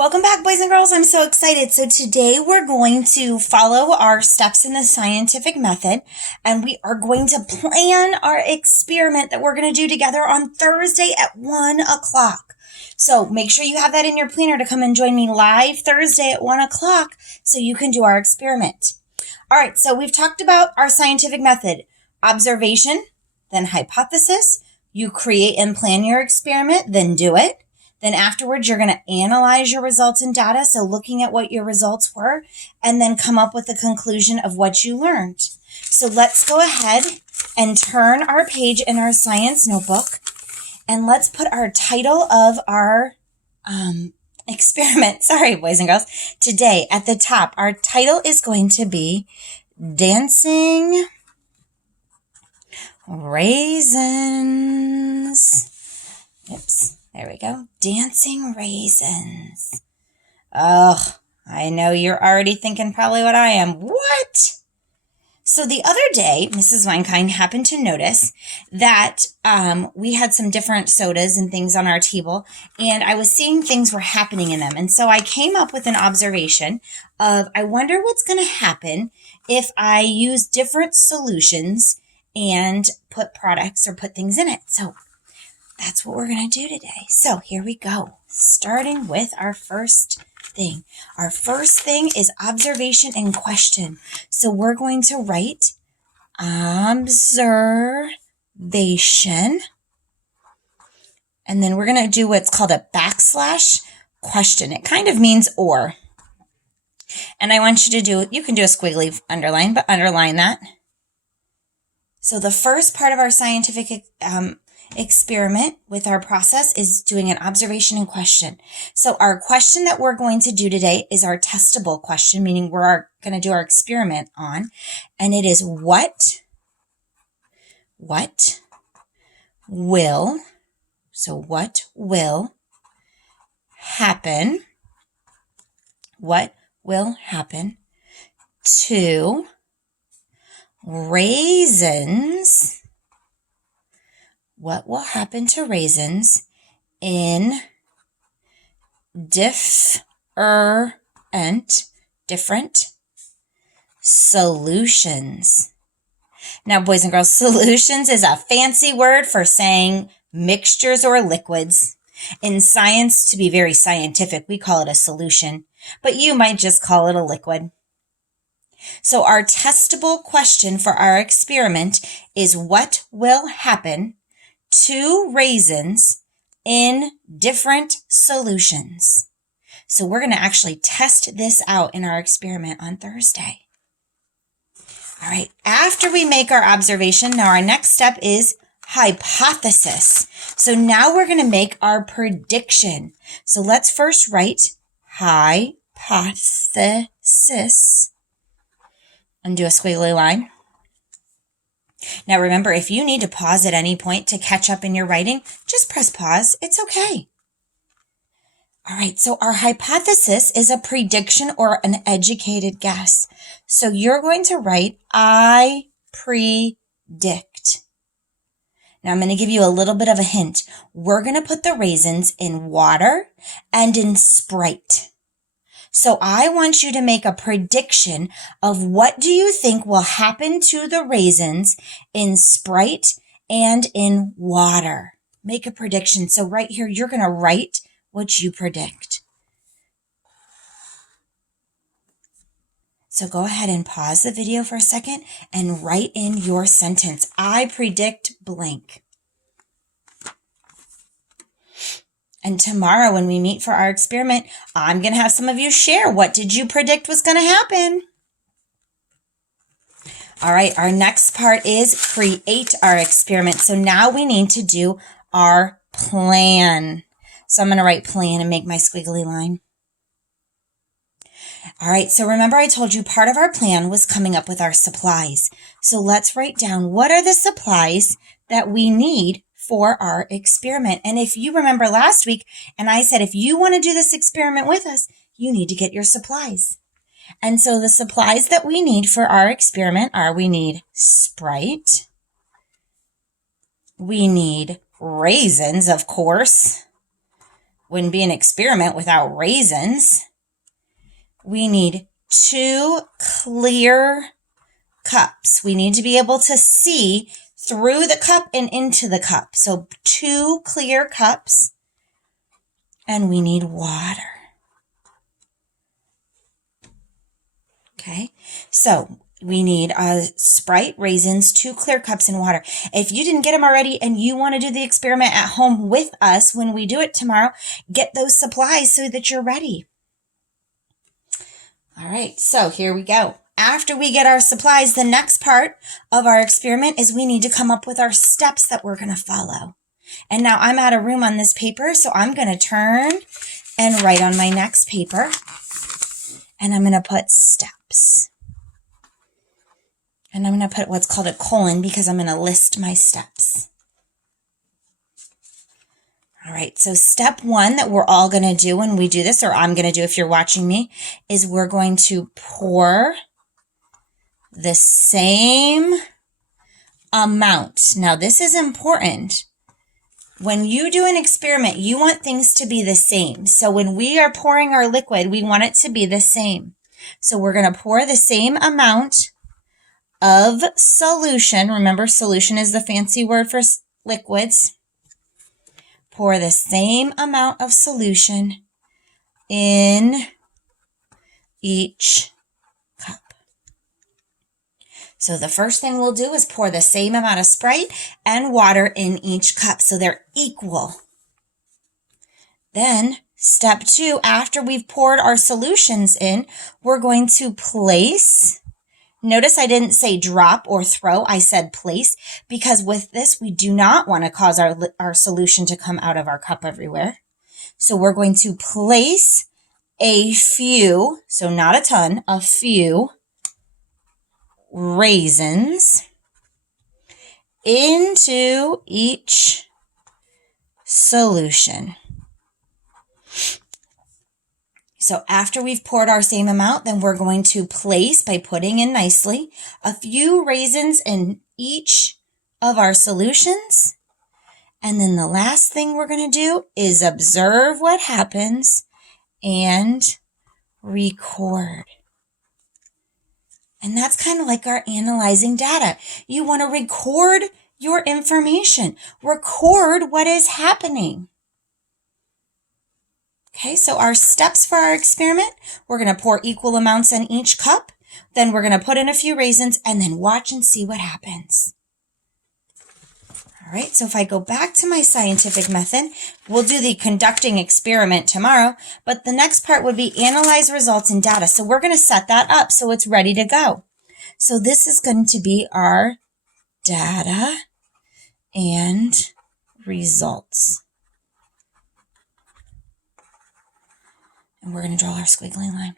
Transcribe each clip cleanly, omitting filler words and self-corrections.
Welcome back, boys and girls. I'm so excited. So today we're going to follow our steps in the scientific method, and we are going to plan our experiment that we're going to do together on Thursday at 1 o'clock. So make sure you have that in your planner to come and join me live Thursday at 1 o'clock so you can do our experiment. All right, so we've talked about our scientific method: observation, then hypothesis. You create and plan your experiment, then do it. Then afterwards, you're going to analyze your results and data, so looking at what your results were, and then come up with a conclusion of what you learned. So let's go ahead and turn our page in our science notebook, and let's put our title of our experiment, sorry, boys and girls, today at the top. Our title is going to be Dancing Raisins. Oops. There we go. Dancing raisins. Oh, I know you're already thinking probably what I am. What? So the other day, Mrs. Weinkind happened to notice that we had some different sodas and things on our table, and I was seeing things were happening in them. And so I came up with an observation of, I wonder what's going to happen if I use different solutions and put products or put things in it. So that's what we're going to do today. So here we go. Starting with our first thing. Our first thing is observation and question. So we're going to write observation. And then we're going to do what's called a backslash question. It kind of means or. And I want you to do, you can do a squiggly underline, but underline that. So the first part of our scientific experiment with our process is doing an observation and question. So our question that we're going to do today is our testable question, meaning we're going to do our experiment on, and it is what will happen, what will happen to raisins. What will happen to raisins in different solutions? Now, boys and girls, solutions is a fancy word for saying mixtures or liquids. In science, to be very scientific, we call it a solution, but you might just call it a liquid. So our testable question for our experiment is what will happen to raisins in different solutions. So we're going to actually test this out in our experiment on Thursday. All right, after we make our observation, now our next step is hypothesis. So now we're going to make our prediction. So let's first write hypothesis and do a squiggly line. Now remember, if you need to pause at any point to catch up in your writing, just press pause. It's okay. All right, so our hypothesis is a prediction or an educated guess. So you're going to write, I predict. Now I'm going to give you a little bit of a hint. We're going to put the raisins in water and in Sprite. So I want you to make a prediction of what do you think will happen to the raisins in Sprite and in water. Make a prediction. So right here, you're going to write what you predict. So go ahead and pause the video for a second and write in your sentence. I predict blank. And tomorrow when we meet for our experiment, I'm going to have some of you share what did you predict was going to happen. All right, our next part is create our experiment. So now we need to do our plan. So I'm going to write plan and make my squiggly line. All right, so remember I told you part of our plan was coming up with our supplies. So let's write down what are the supplies that we need for our experiment. And if you remember last week, and I said, if you want to do this experiment with us, you need to get your supplies. And so the supplies that we need for our experiment are, we need Sprite, we need raisins, of course, wouldn't be an experiment without raisins. We need 2 clear cups. We need to be able to see through the cup and into the cup. So 2 clear cups, and we need water. Okay, so we need Sprite, raisins, 2 clear cups, and water. If you didn't get them already and you want to do the experiment at home with us when we do it tomorrow, get those supplies so that you're ready. All right, so here we go. After we get our supplies, the next part of our experiment is we need to come up with our steps that we're going to follow. And now I'm out of room on this paper, so I'm going to turn and write on my next paper. And I'm going to put steps. And I'm going to put what's called a colon because I'm going to list my steps. All right, so step 1 that we're all going to do when we do this, or I'm going to do if you're watching me, is we're going to pour the same amount. Now, this is important. When you do an experiment, you want things to be the same. So when we are pouring our liquid, we want it to be the same. So we're going to pour the same amount of solution. Remember, solution is the fancy word for liquids. Pour the same amount of solution in each cup. So the first thing we'll do is pour the same amount of Sprite and water in each cup so they're equal. Then step 2, after we've poured our solutions in, we're going to place. Notice I didn't say drop or throw, I said place, because with this we do not want to cause our solution to come out of our cup everywhere. So we're going to place a few, so not a ton, a few raisins into each solution. So after we've poured our same amount, then we're going to place, by putting in nicely, a few raisins in each of our solutions. And then the last thing we're going to do is observe what happens and record. And that's kind of like our analyzing data. You want to record your information. Record what is happening. Okay, so our steps for our experiment, we're going to pour equal amounts in each cup. Then we're going to put in a few raisins and then watch and see what happens. All right, so if I go back to my scientific method, we'll do the conducting experiment tomorrow, but the next part would be analyze results and data. So we're going to set that up so it's ready to go. So this is going to be our data and results. And we're going to draw our squiggly line.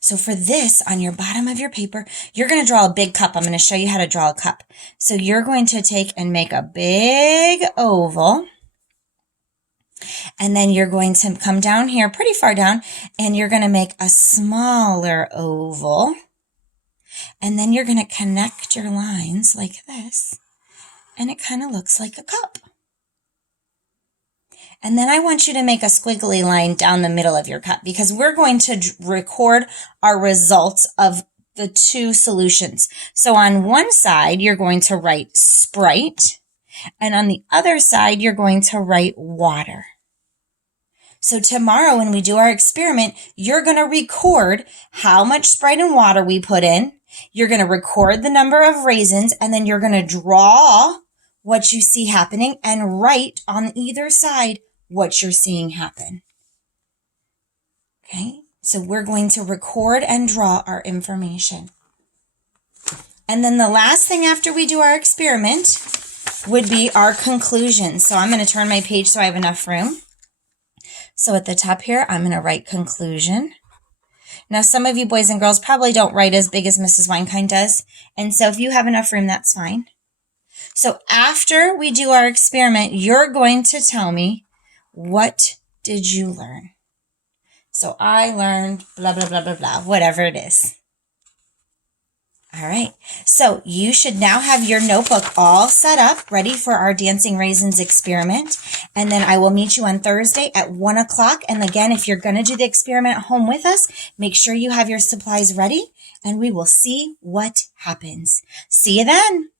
So for this, on your bottom of your paper, you're going to draw a big cup. I'm going to show you how to draw a cup. So you're going to take and make a big oval. And then you're going to come down here pretty far down, and you're going to make a smaller oval. And then you're going to connect your lines like this. And it kind of looks like a cup. And then I want you to make a squiggly line down the middle of your cup because we're going to record our results of the two solutions. So on one side, you're going to write Sprite, and on the other side, you're going to write water. So tomorrow when we do our experiment, you're going to record how much Sprite and water we put in. You're going to record the number of raisins, and then you're going to draw what you see happening and write on either side what you're seeing happen. Okay, so we're going to record and draw our information. And then the last thing after we do our experiment would be our conclusion. So I'm going to turn my page so I have enough room. So at the top here, I'm going to write conclusion. Now, some of you boys and girls probably don't write as big as Mrs. Winekind does. And so if you have enough room, that's fine. So after we do our experiment, you're going to tell me, what did you learn? So I learned blah, blah, blah, blah, blah, whatever it is. All right. So you should now have your notebook all set up, ready for our Dancing Raisins experiment. And then I will meet you on Thursday at 1 o'clock. And again, if you're going to do the experiment at home with us, make sure you have your supplies ready and we will see what happens. See you then.